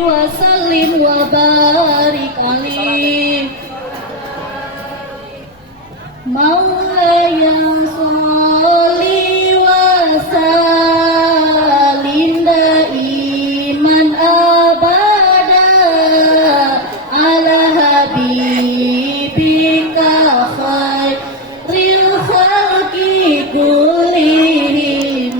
Wasallim wa barik alaih Maulaya sholli wa sallim daiman abada ala habibika khairil khalqi kullihim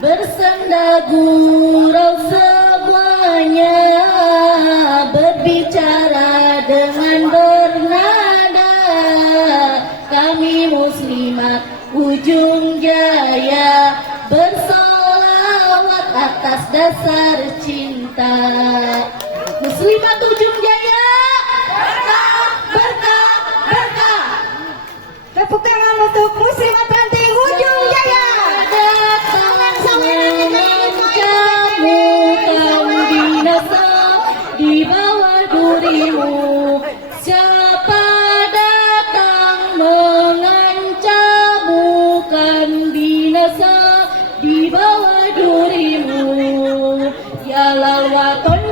bersenda gurau semuanya berbicara dengan bernada kami muslimat ujung jaya bersolawat atas dasar cinta muslimat ujung jaya berkah berkah berkah Tepuk tangan untuk muslimat ranting ujung jaya. Di bawah durimu siapa datang mengancammu kan binasa di bawah durimu ya lawaton